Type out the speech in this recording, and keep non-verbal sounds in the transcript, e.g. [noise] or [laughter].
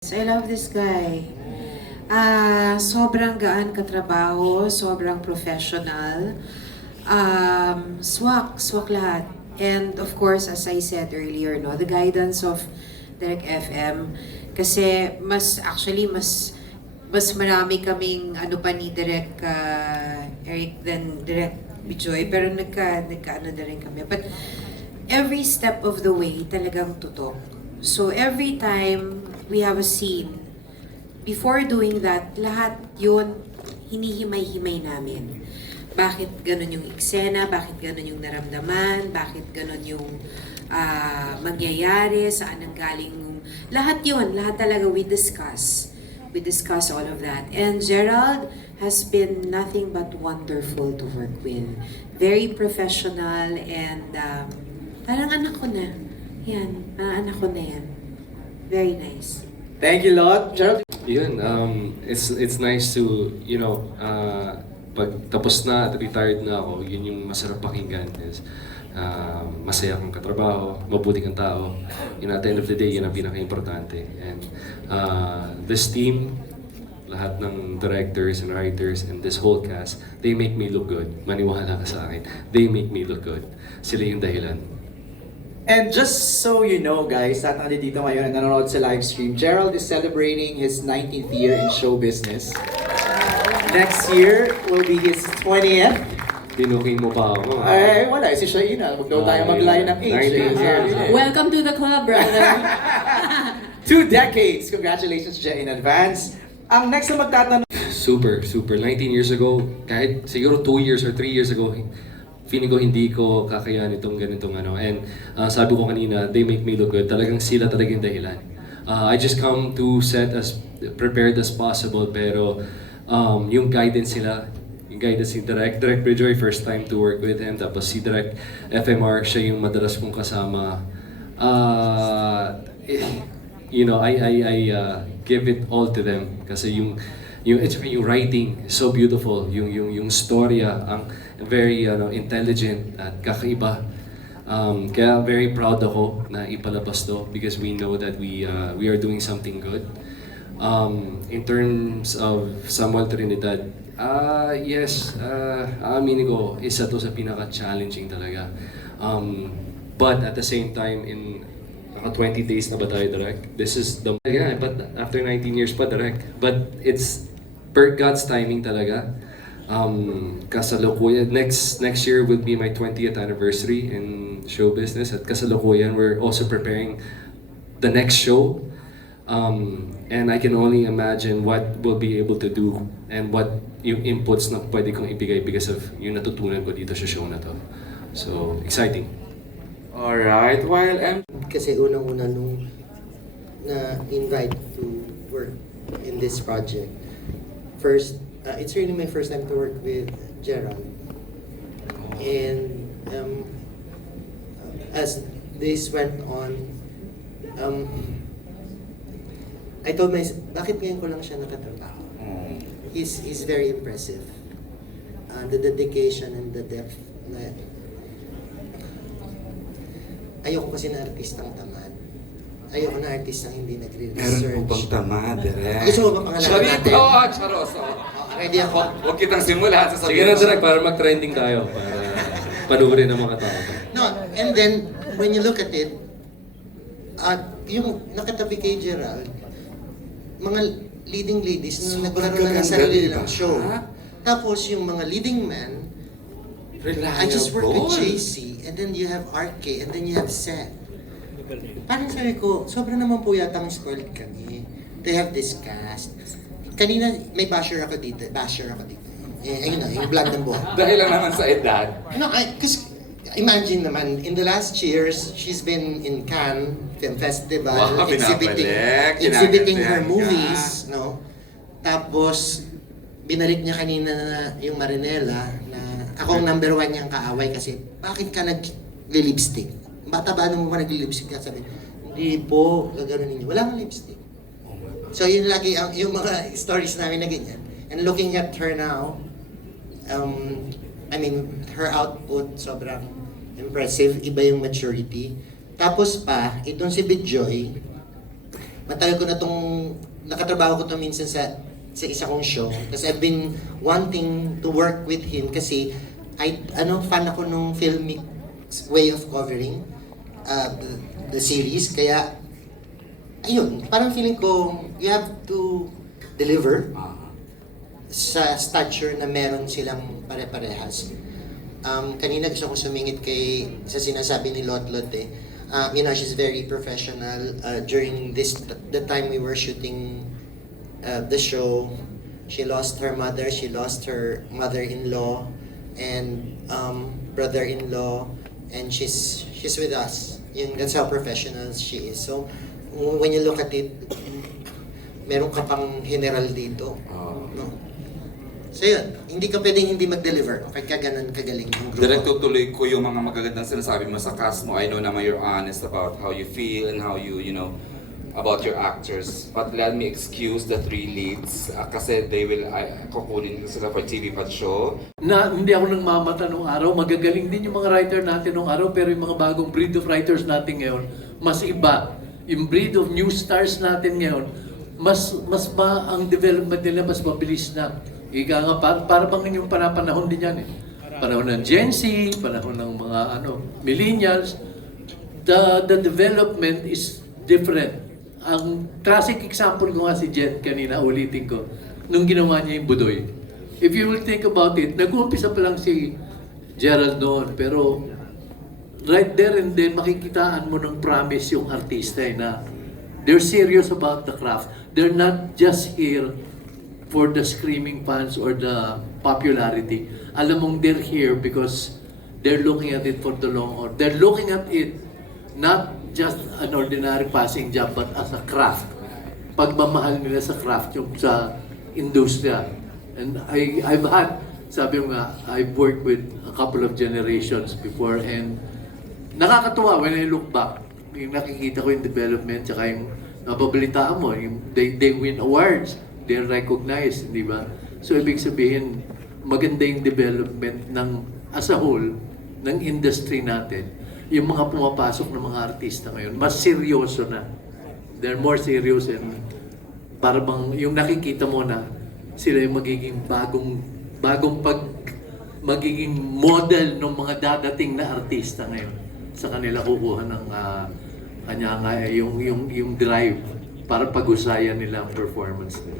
I love this guy. Ah, sobrang gaan katrabaho, sobrang professional. Um, swak, swak lahat. And of course, as I said earlier, no, the guidance of Direct FM kasi mas actually mas mas marami kaming ano pa ni Direk ah, Eric than Direk Bijoy pero nagka nagka ano na rin kami. But every step of the way talagang tutok. So every time we have a scene, before doing that, lahat yun hinihimay-himay namin. Bakit ganun yung eksena, bakit ganun yung naramdaman, bakit ganun yung ah, mangyayari, saan ang galing yung... Lahat yun, lahat talaga we discuss. We discuss all of that. And Gerald has been nothing but wonderful to work with. Very professional and um, parang anak ko na. Yan, parang anak ko na yan. Very nice. Thank you, Lot. Gerald? Yun, um, it's it's nice to, you know, uh, pag tapos na at retired na ako, yun yung masarap pakinggan is uh, masaya kang katrabaho, mabuti kang tao. Yun at the end of the day, yun ang pinaka-importante. And uh, this team, lahat ng directors and writers and this whole cast, they make me look good. Maniwala ka sa akin. They make me look good. Sila yung dahilan. And just so you know, guys, at nandito ngayon at nanonood sa live stream, Gerald is celebrating his 19th year in show business. Next year will be his 20th. Tinuking mo pa ako. Ay, wala. Si Shaina. Huwag daw tayo maglayo ng age. 19 years. Welcome to the club, brother. [laughs] Two decades. Congratulations, Jay, in advance. Ang next na magtatanong, Super, super. 19 years ago, kahit siguro 2 years or 3 years ago, feeling ko hindi ko kakayahan itong ganitong ano. And uh, sabi ko kanina, they make me look good. Talagang sila talaga yung dahilan. Uh, I just come to set as prepared as possible, pero um, yung guidance sila, yung guidance si Direct, Direct Bridgeoy, first time to work with him. Tapos si Direct FMR, siya yung madalas kong kasama. Uh, you know, I I I uh, give it all to them kasi yung yung it's yung writing so beautiful, yung yung yung storya ang very ano intelligent at kakaiba. Um, kaya very proud ako na ipalabas to because we know that we uh, we are doing something good. Um, in terms of Samuel Trinidad, ah yes, uh, aaminin ko, isa to sa pinaka-challenging talaga. Um, but at the same time, in naka 20 days na ba tayo direct? This is the... Yeah, but after 19 years pa direct. But it's per God's timing talaga. Um, kasalukuyan, next next year will be my 20th anniversary in show business. At kasalukuyan, we're also preparing the next show. Um, and I can only imagine what we'll be able to do and what yung inputs na pwede kong ibigay because of yung natutunan ko dito sa show na to. So, exciting. Alright, while M kasi unang-una nung na-invite to work in this project. First, uh, it's really my first time to work with Gerald. And um, as this went on, um, I told myself, bakit ngayon ko lang siya nakatrabaho? He's, he's very impressive. Uh, the dedication and the depth na ayoko kasi na artistang tamad. Ayoko na artistang hindi Meron nagre-research. po bang tama, direct? Gusto mo ba pangalanan Charito! natin? Oh, charos! oh. Ready ako? Huwag kitang simulan sa Sige na direct para mag-trending tayo. Para panuorin ng mga tao. No, and then, when you look at it, at yung nakatabi kay Gerald, mga leading ladies na nagkaroon na ng sarili di ba? nilang show. Tapos yung mga leading men, I just work with JC, and then you have RK, and then you have Seth. Parang sabi ko, sobra naman po yatang spoiled kami. They have this cast. Kanina, may basher ako dito. Basher ako dito. Eh, ayun na, yung vlog ng buhay. Dahil lang naman sa edad. No, I, cause imagine naman, in the last years, she's been in Cannes Film Festival, Wow, exhibiting, pinabalik, exhibiting her ginagantihan ka. movies, no? Tapos, binalik niya kanina na yung Marinela na ako ang number one niyang kaaway kasi bakit ka nag-lipstick? Bata ba nung mga nag-lipstick ka? Sabi, hindi po, gaganon ninyo. Wala kang lipstick. So yun lagi ang yung mga [laughs] stories namin na ganyan. And looking at her now, um, I mean, her output sobrang impressive, iba yung maturity. Tapos pa, itong si Bidjoy, matagal ko na tong nakatrabaho ko to minsan sa sa isa kong show. Kasi I've been wanting to work with him kasi I ano fan ako nung filmic way of covering uh, the, series kaya ayun, parang feeling ko you have to deliver sa stature na meron silang pare-parehas. Um, kanina gusto ko sumingit kay sa sinasabi ni Lotlot eh. Um, you know, she's very professional. Uh, during this, the time we were shooting uh, the show, she lost her mother, she lost her mother-in-law, and um, brother-in-law, and she's she's with us. Yun, that's how professional she is. So, when you look at it, meron ka pang general dito. Ah. No? So yun, hindi ka pwedeng hindi mag-deliver kapag ka ganun kagaling yung grupo. Direct tutuloy ko yung mga magagandang sinasabi mo sa cast mo. I know naman you're honest about how you feel and how you, you know, about your actors. But let me excuse the three leads uh, kasi they will, uh, kukunin sila for TV Pat Show. na hindi ako nagmamata nung araw. Magagaling din yung mga writer natin nung araw, pero yung mga bagong breed of writers natin ngayon, mas iba. Yung breed of new stars natin ngayon, mas mas ba ang development nila mas mabilis na. Ika nga, para, para bang yung panapanahon din yan eh. Panahon ng Gen Z, panahon ng mga ano, millennials, the, the development is different. Ang classic example ko nga si Jet kanina, ulitin ko, nung ginawa niya yung Budoy. If you will think about it, nag-uumpisa pa lang si Gerald noon, pero right there and then, makikitaan mo ng promise yung artista eh, na they're serious about the craft. They're not just here for the screaming fans or the popularity. Alam mong they're here because they're looking at it for the long haul. They're looking at it not just an ordinary passing job but as a craft. Pagmamahal nila sa craft yung sa industriya. And I, I've had, sabi mo nga, I've worked with a couple of generations before and nakakatuwa when I look back. Yung nakikita ko yung development tsaka yung napabalitaan mo, yung they, they win awards, they're recognized, di ba? So ibig sabihin, maganda yung development ng as a whole ng industry natin. Yung mga pumapasok ng mga artista ngayon, mas seryoso na. They're more serious and para bang yung nakikita mo na sila yung magiging bagong bagong pag magiging model ng mga dadating na artista ngayon sa kanila kukuha ng ah, kanya nga yung yung yung drive para pag-usayan nila ang performance nila.